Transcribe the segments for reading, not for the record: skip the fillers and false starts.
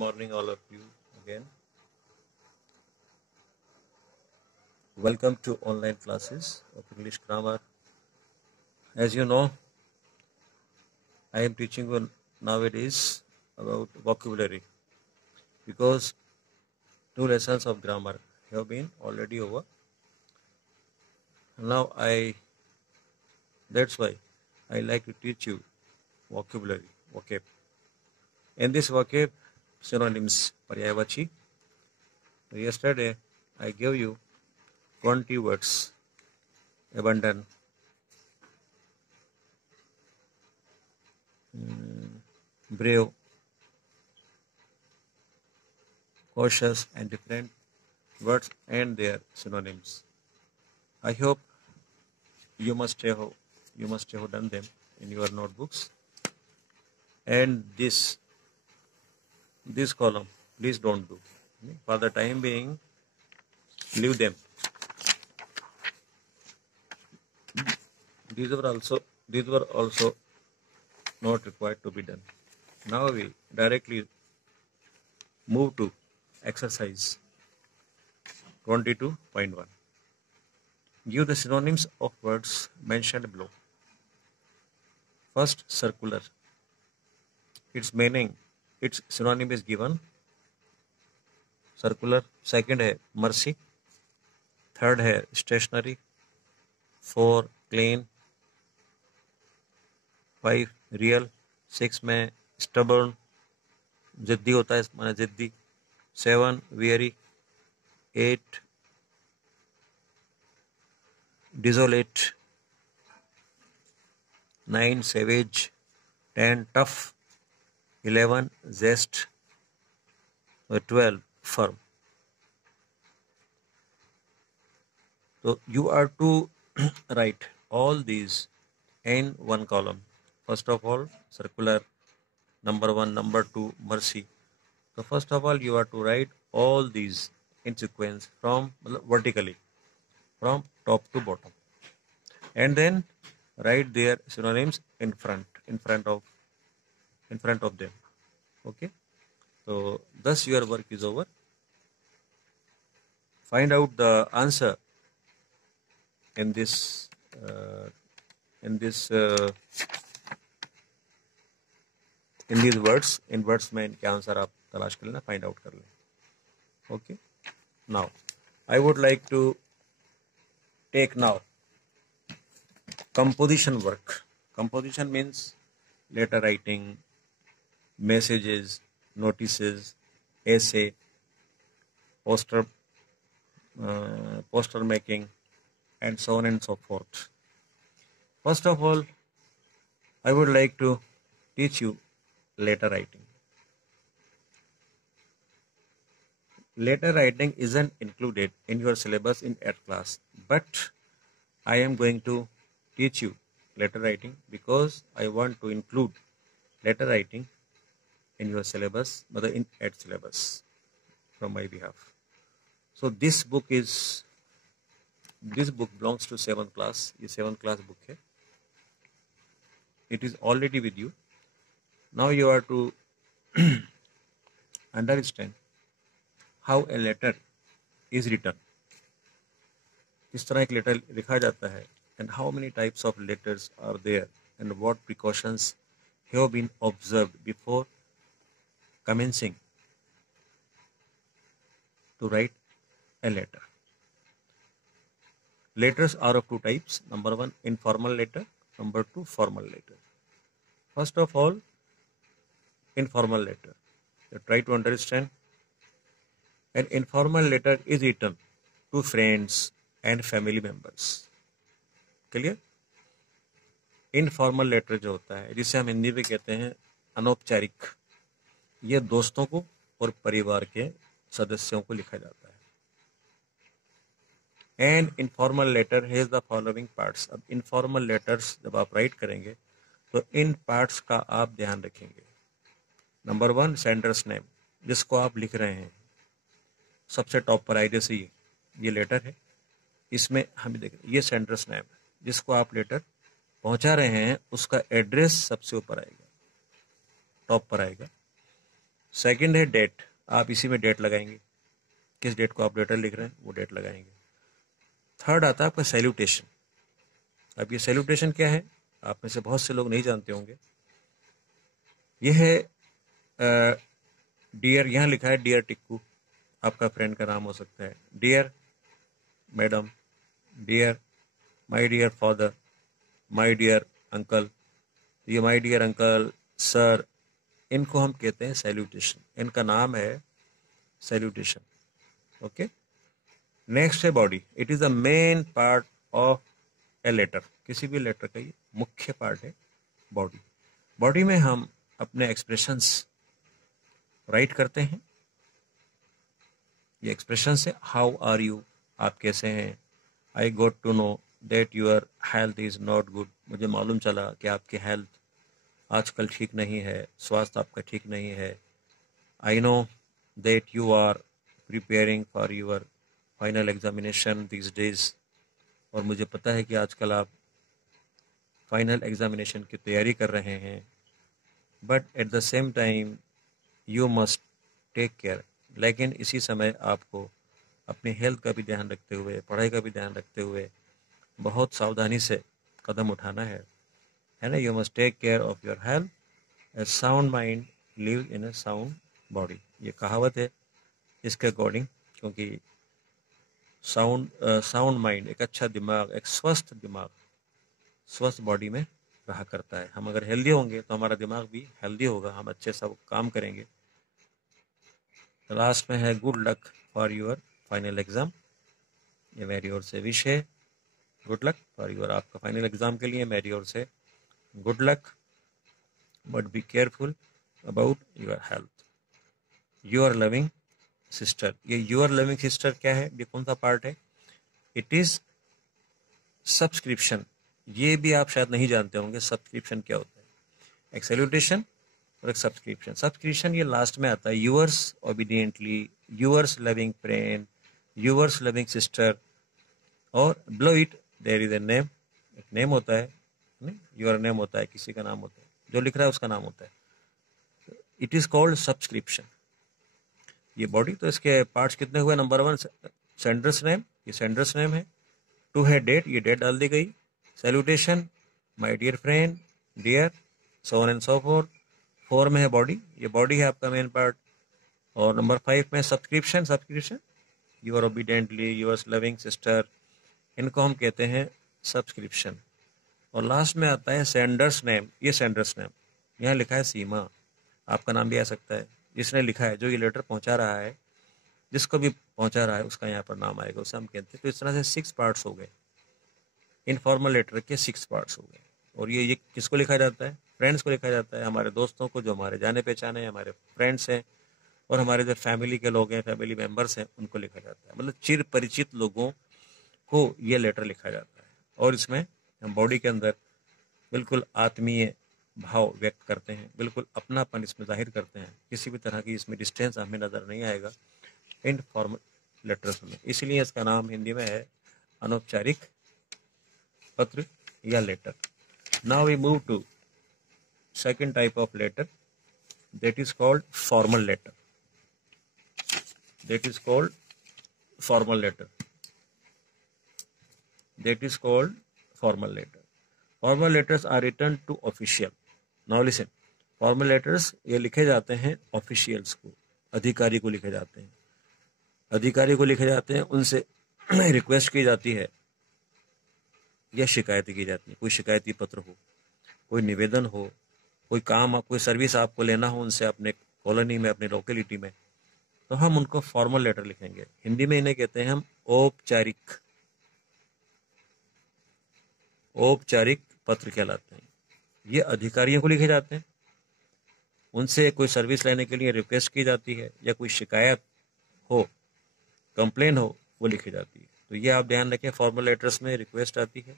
morning, all of you again. Welcome to online classes of English grammar. As you know, I am teaching you nowadays about vocabulary because 2 lessons of grammar have been already over. Now that's why I like to teach you vocab. In this vocab, synonyms, paryavachi. Yesterday, I gave you 20 words: abundant, brave, cautious, and different words and their synonyms. I hope you must have done them in your notebooks. And this column, please don't do. For the time being, leave them. These were also not required to be done. Now we directly move to exercise 22.1. Give the synonyms of words mentioned below. First, circular. Its meaning, its synonym is given. Circular. Second है mercy. Third है stationary. 4 clean. 5 real. 6 में stubborn, जिद्दी होता है, माना जिद्दी. 7 weary. 8 desolate. 9 savage. 10 tough. 11 zest. 12 firm. So you are to write all these in one column. First of all, circular. Number 1, number 2, mercy. So first of all, you are to write all these in sequence from vertically, from top to bottom, and then write their synonyms in front of them. Okay. So thus your work is over. Find out the answer in these words. In words में इनके answer आप तलाश कर लेना, find out कर लें. Okay. Now, I would like to take now composition work. Composition means letter writing, messages, notices, essay, poster making, and so on and so forth. First of all, I would like to teach you letter writing. Letter writing isn't included in your syllabus in 8th class, but I am going to teach you letter writing because I want to include letter writing in your syllabus, but in 8th syllabus from my behalf. So this book belongs to 7th class. ये 7th class book है. It is already with you. Now you are to understand how a letter is written. किस तरह एक letter लिखा जाता है, and how many types of letters are there, and what precautions have been observed before commencing to write a letter. Letters are of 2 types. Number 1, informal letter. Number 2, formal letter. First of all, informal letter. You try to understand. An informal letter is written to friends and family members. Clear? Informal letter जो होता है, जिसे हम हिंदी में कहते हैं अनौपचारिक, ये दोस्तों को और परिवार के सदस्यों को लिखा जाता है. And informal letter has the following parts. अब इनफॉर्मल लेटर्स जब आप राइट करेंगे तो इन पार्ट्स का आप ध्यान रखेंगे. नंबर 1, सेंडर्स नेम, जिसको आप लिख रहे हैं. सबसे टॉप पर आए, जैसे ये लेटर है, इसमें हम देख रहे हैं ये सेंडर्स नेम है, जिसको आप लेटर पहुंचा रहे हैं उसका एड्रेस सबसे ऊपर आएगा, टॉप पर आएगा. सेकंड है डेट, आप इसी में डेट लगाएंगे, किस डेट को आप लेटर लिख रहे हैं वो डेट लगाएंगे। थर्ड आता है आपका सैल्यूटेशन। अब ये सैल्यूटेशन क्या है, आप में से बहुत से लोग नहीं जानते होंगे। ये है डियर, यहाँ लिखा है डियर टिक्कू, आपका फ्रेंड का नाम हो सकता है। Dear madam, dear my dear father, my dear uncle, ये माय डियर अंकल, सर, इनको हम कहते हैं सैल्यूटेशन, इनका नाम है सैल्यूटेशन। ओके, नेक्स्ट है body. It is the main part of a letter, किसी भी लेटर का ये मुख्य पार्ट है बॉडी। बॉडी में हम अपने एक्सप्रेशंस राइट करते हैं। ये एक्सप्रेशंस है, हाउ आर यू, आप कैसे हैं। I got to know that your health is not good, मुझे मालूम चला कि आपकी हेल्थ आजकल ठीक नहीं है, स्वास्थ्य आपका ठीक नहीं है। I know that you are preparing for your final examination this days, और मुझे पता है कि आजकल आप फाइनल एग्जामिनेशन की तैयारी कर रहे हैं। But at the same time you must take care, लेकिन इसी समय आपको अपनी हेल्थ का भी ध्यान रखते हुए, पढ़ाई का भी ध्यान रखते हुए बहुत सावधानी से कदम उठाना है ना। You must take care of your health, a sound mind live in a sound body, ये कहावत है इसके अकॉर्डिंग, क्योंकि साउंड माइंड, एक अच्छा दिमाग, एक स्वस्थ दिमाग स्वस्थ बॉडी में रहा करता है। हम अगर हेल्दी होंगे तो हमारा दिमाग भी हेल्दी होगा, हम अच्छे सब काम करेंगे। लास्ट में है good luck for your final exam, ये मेरी ओर से विश है। गुड लक फॉर योर, आपका फाइनल एग्जाम के लिए मेरी ओर से good luck, but be careful about your health. Your loving sister, ये योर लविंग सिस्टर क्या है, ये कौन सा पार्ट है? It is subscription. ये भी आप शायद नहीं जानते होंगे सब्सक्रिप्शन क्या होता है। एक सैल्यूटेशन और एक सब्सक्रिप्शन। सब्सक्रिप्शन ये लास्ट में आता है, yours obediently, yours loving friend, yours loving sister, और below it there is a name, एक नेम होता है, यूअर नेम होता है, किसी का नाम होता है, जो लिख रहा है उसका नाम होता है। It is called subscription. ये बॉडी, तो इसके पार्ट्स कितने हुए? नंबर 1 सेंडर्स नेम, ये सेंडर्स नेम है। 2 है डेट, ये डेट डाल दी गई। Salutation, my dear friend, dear, so on and so forth. 4 में है बॉडी, ये बॉडी है आपका मेन पार्ट। और नंबर 5 में subscription, subscription, your obediently, yours loving sister, इनको हम कहते हैं सब्सक्रिप्शन। और लास्ट में आता है सेंडर्स नेम, ये सेंडर्स नेम, यहाँ लिखा है सीमा, आपका नाम भी आ सकता है। जिसने लिखा है, जो ये लेटर पहुंचा रहा है, जिसको भी पहुंचा रहा है उसका यहाँ पर नाम आएगा, उसे हम कहते हैं। तो इस तरह से 6 पार्ट्स हो गए, इनफॉर्मल लेटर के 6 पार्ट्स हो गए। और ये किसको लिखा जाता है? फ्रेंड्स को लिखा जाता है, हमारे दोस्तों को, जो हमारे जाने पहचाने, हमारे फ्रेंड्स हैं, और हमारे जो फैमिली के लोग हैं, फैमिली मेंबर्स हैं, उनको लिखा जाता है। मतलब चिर परिचित लोगों को ये लेटर लिखा जाता है। और इसमें हम बॉडी के अंदर बिल्कुल आत्मीय भाव व्यक्त करते हैं, बिल्कुल अपनापन इसमें जाहिर करते हैं। किसी भी तरह की इसमें डिस्टेंस हमें नजर नहीं आएगा इनफॉर्मल लेटर्स में, इसलिए इसका नाम हिंदी में है अनौपचारिक पत्र या letter. Now we move to second type of letter, that is called formal letter. That is called formal letter. That is called formal letter. Formal letters are written to official. Now listen. Formal letters ये लिखे जाते हैं officials को, अधिकारी को लिखे जाते हैं। अधिकारी को लिखे जाते हैं, उनसे रिक्वेस्ट की जाती है या शिकायत की जाती है। कोई शिकायती पत्र हो, कोई निवेदन हो, कोई काम, कोई सर्विस आपको लेना हो उनसे अपने कॉलोनी में, अपने लोकेलिटी में, तो हम उनको फॉर्मल लेटर लिखेंगे। हिंदी में इन्हें कहते हैं हम औपचारिक, औपचारिक पत्र कहलाते हैं। ये अधिकारियों को लिखे जाते हैं, उनसे कोई सर्विस लेने के लिए रिक्वेस्ट की जाती है, या कोई शिकायत हो, कंप्लेन हो, वो लिखी जाती है। तो ये आप ध्यान रखें, फॉर्मल लेटर्स में रिक्वेस्ट आती है,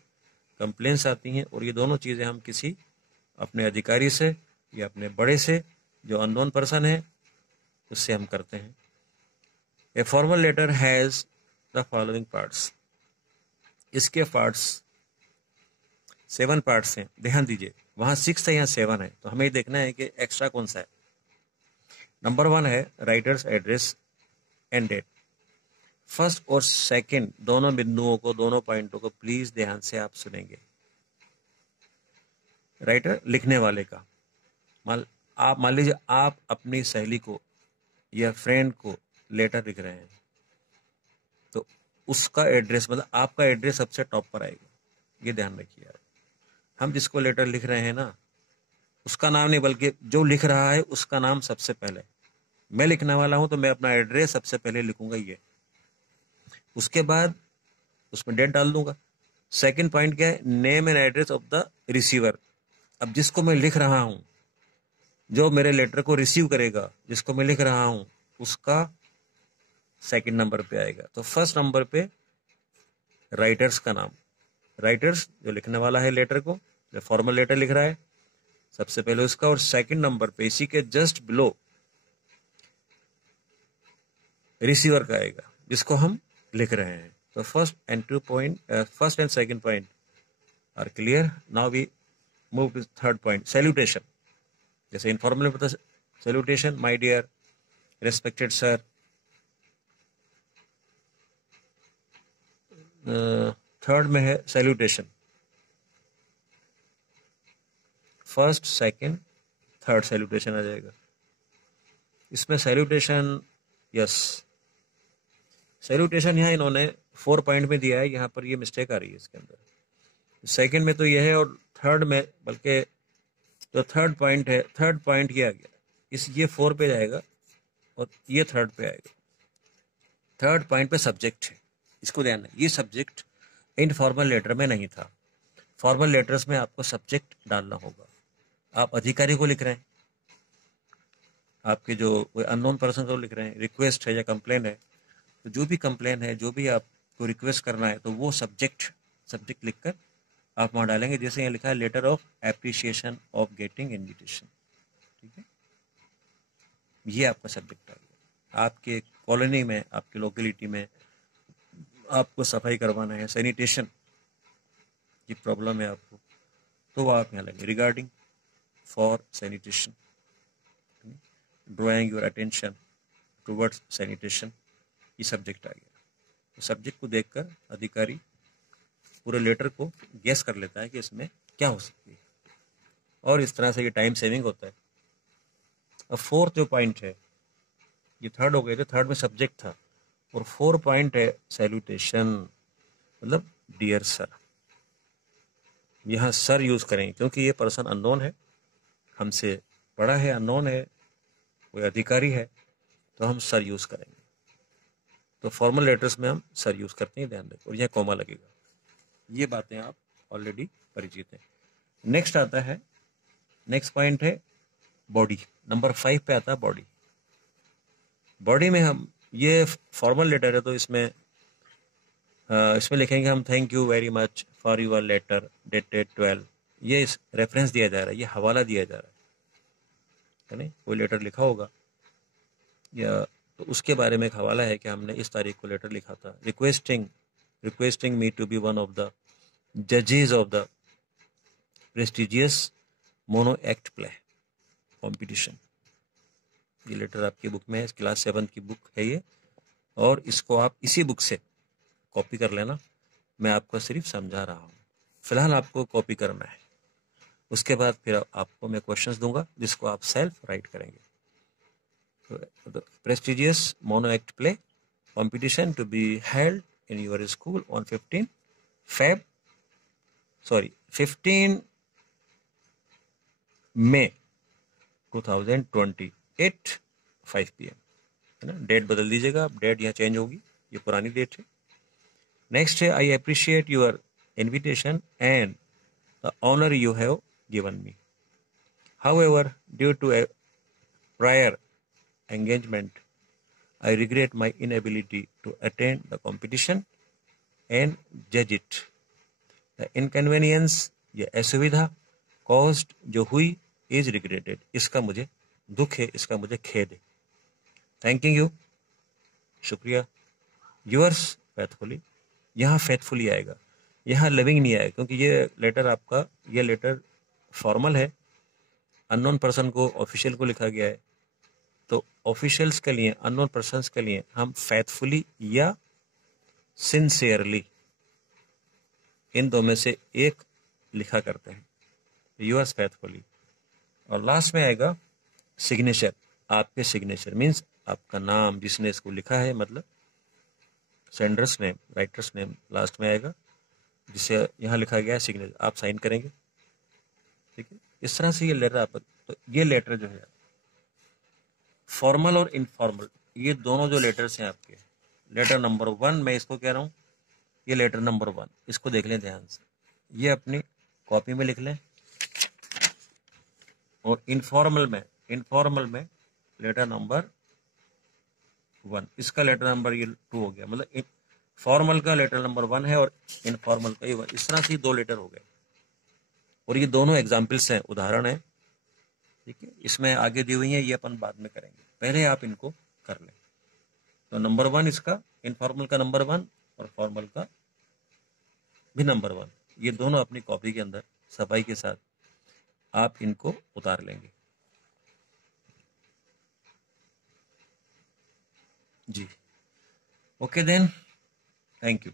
कंप्लेंट्स आती हैं, और ये दोनों चीज़ें हम किसी अपने अधिकारी से या अपने बड़े से, जो अननोन पर्सन है, उससे हम करते हैं। A formal letter has the following parts, इसके पार्ट्स 7 पार्ट्स हैं। ध्यान दीजिए, वहां 6 है, यहाँ 7 है, तो हमें देखना है कि एक्स्ट्रा कौन सा है। नंबर 1 है writer's address and date. First और सेकंड दोनों बिंदुओं को, दोनों पॉइंटों को प्लीज ध्यान से आप सुनेंगे। राइटर लिखने वाले का, मान लीजिए आप अपनी सहेली को या फ्रेंड को लेटर लिख रहे हैं, तो उसका एड्रेस, मतलब आपका एड्रेस सबसे टॉप पर आएगा, ये ध्यान रखिए आप। हम जिसको लेटर लिख रहे हैं ना, उसका नाम नहीं बल्कि जो लिख रहा है उसका नाम सबसे पहले। मैं लिखने वाला हूं तो मैं अपना एड्रेस सबसे पहले लिखूंगा ये, उसके बाद उसमें डेट डाल दूंगा। सेकंड पॉइंट क्या है, name and address of the receiver. अब जिसको मैं लिख रहा हूं, जो मेरे लेटर को रिसीव करेगा, जिसको मैं लिख रहा हूं, उसका सेकंड नंबर पे आएगा। तो फर्स्ट नंबर पे राइटर्स का नाम, राइटर्स जो लिखने वाला है लेटर को, जो फॉर्मल लेटर लिख रहा है, सबसे पहले उसका, और सेकंड नंबर पे इसी के जस्ट बिलो रिसीवर का आएगा, जिसको हम लिख रहे हैं। तो first and second point are clear. Now we move to third point, salutation. जैसे इनफॉर्मल में पता, salutation, my dear, respected sir. Third में है salutation, first second third salutation आ जाएगा। इसमें सैल्यूटेशन, यस, सैल्यूटेशन यहाँ इन्होंने 4 पॉइंट में दिया है, यहाँ पर ये मिस्टेक आ रही है इसके अंदर। सेकंड में तो ये है, और थर्ड में, बल्कि जो थर्ड पॉइंट है, थर्ड पॉइंट ये आ गया, ये 4 पे जाएगा और ये थर्ड पे आएगा। थर्ड पॉइंट पे सब्जेक्ट है, इसको ध्यान रखिए, ये सब्जेक्ट इनफॉर्मल लेटर में नहीं था। फॉर्मल लेटर्स में आपको सब्जेक्ट डालना होगा। आप अधिकारी को लिख रहे हैं, आपके जो कोई अननोन पर्सन को लिख रहे हैं, रिक्वेस्ट है या कंप्लेन है, तो जो भी कंप्लेन है, जो भी आपको रिक्वेस्ट करना है, तो वो सब्जेक्ट लिखकर आप वहाँ डालेंगे। जैसे यहाँ लिखा है letter of appreciation of getting invitation, ठीक है, ये आपका सब्जेक्ट आ गया। आपके कॉलोनी में, आपके लोकेलिटी में आपको सफाई करवाना है, सैनिटेशन की प्रॉब्लम है आपको, तो वो आप यहाँ लेंगे, regarding for sanitation, drawing your attention towards sanitation, ये सब्जेक्ट आ गया। तो सब्जेक्ट को देखकर अधिकारी पूरे लेटर को गेस कर लेता है कि इसमें क्या हो सकती है, और इस तरह से ये टाइम सेविंग होता है। अब फोर्थ जो पॉइंट है, ये थर्ड हो गया, तो थर्ड में सब्जेक्ट था, और 4 पॉइंट है सैल्यूटेशन, मतलब डियर सर। यहाँ सर यूज करेंगे क्योंकि ये पर्सन अननोन है, हमसे बड़ा है, अननोन है, कोई अधिकारी है, तो हम सर यूज करेंगे। तो फॉर्मल लेटर्स में हम सर यूज करते हैं, ध्यान रखें, और यह कॉमा लगेगा। ये बातें आप ऑलरेडी परिचित हैं। नेक्स्ट आता है, नेक्स्ट पॉइंट है बॉडी। नंबर 5 पे आता है बॉडी। बॉडी में हम, ये फॉर्मल लेटर है, तो इसमें लिखेंगे हम thank you very much for your letter dated 12। ये रेफरेंस दिया जा रहा है, ये हवाला दिया जा रहा है नहीं, कोई लेटर लिखा होगा या तो उसके बारे में एक हवाला है कि हमने इस तारीख को लेटर लिखा था, requesting me to be one of the जजेस of the prestigious mono act play competition. ये लेटर आपकी बुक में है, क्लास 7 की बुक है ये, और इसको आप इसी बुक से कॉपी कर लेना। मैं आपको सिर्फ समझा रहा हूँ, फिलहाल आपको कॉपी करना है, उसके बाद फिर आपको मैं क्वेश्चंस दूंगा जिसको आप सेल्फ राइट करेंगे। तो prestigious mono act play competition to be held in your school on 15 May 2028 5 PM, है ना। डेट बदल दीजिएगा, डेट यहाँ चेंज होगी, ये पुरानी डेट है। नेक्स्ट है I appreciate your invitation and the honour you have given me, however due to a prior engagement I regret my inability to attend the competition and judge it. The inconvenience या असुविधा caused जो हुई is regretted, इसका मुझे दुख है, इसका मुझे खेद है। Thanking you, शुक्रिया। Yours faithfully, यहाँ faithfully आएगा, यहाँ loving नहीं आएगा, क्योंकि ये लेटर आपका, ये लेटर फॉर्मल है, अननोन पर्सन को, ऑफिशियल को लिखा गया है, तो ऑफिशियल्स के लिए, अननोन पर्सन्स के लिए हम फेथफुली या सिंसियरली, इन दो में से एक लिखा करते हैं, यूएस फेथफुली। और लास्ट में आएगा सिग्नेचर, आपके सिग्नेचर मीन्स आपका नाम जिसने इसको लिखा है, मतलब sender's name, writer's name last में आएगा, जिसे यहाँ लिखा गया है सिग्नेचर, आप साइन करेंगे। ठीक है, इस तरह से ये लेटर आप, तो ये लेटर जो है फॉर्मल और इनफॉर्मल, ये दोनों जो लेटर्स हैं आपके, लेटर नंबर 1 मैं इसको कह रहा हूँ, ये लेटर नंबर 1, इसको देख लें ध्यान से, ये अपनी कॉपी में लिख लें। और इनफॉर्मल में लेटर नंबर 1, इसका लेटर नंबर ये 2 हो गया, मतलब फॉर्मल का लेटर नंबर 1 है और इनफॉर्मल का ये 1, इस तरह से 2 लेटर हो गए। और ये दोनों एग्जाम्पल्स हैं, उदाहरण है। ठीक है, इसमें आगे दी हुई है, ये अपन बाद में करेंगे, पहले आप इनको कर लें। तो नंबर 1 इसका, इनफॉर्मल का नंबर 1 और फॉर्मल का भी नंबर 1, ये दोनों अपनी कॉपी के अंदर सफाई के साथ आप इनको उतार लेंगे। जी, ओके देन, थैंक यू।